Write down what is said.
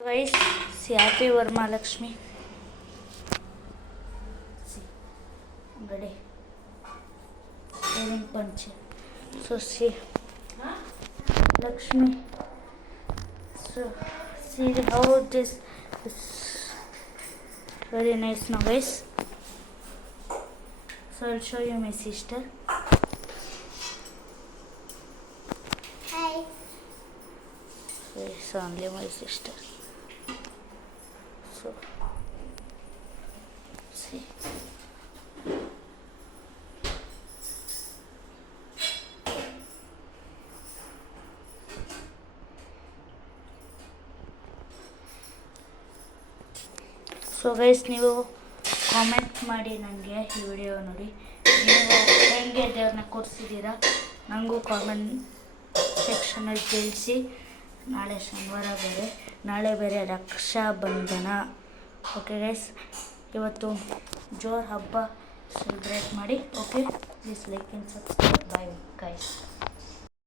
Guys, see happy Varmalakshmi. See, ready. Wearing punch. So see, Lakshmi. So see how it is. It's very nice now, guys. So I'll show you my sister. Hi. So it's only my sister. So see. So guys, ನೀವು comment ಮಾಡಿ ನನಗೆ ಈ video ನೋಡಿ ನೀವು ಹೆಂಗೆ ದೇವ್ರನ್ನ ಕೂರಿಸಿದ್ದೀರಾ ನನಗೂ comment ಸೆಕ್ಷನಲ್ಲಿ ತಿಳಿಸಿ. ನಾಳೆ ಶನಿವಾರ ನಾಳೆ ಬೇರೆ ರಕ್ಷಾಬಂಧನ. ಓಕೆ ಗೈಸ್, ಇವತ್ತು ಜೋರು ಹಬ್ಬ ಸೆಲೆಬ್ರೇಟ್ ಮಾಡಿ. Okay, please like and subscribe. Bye guys.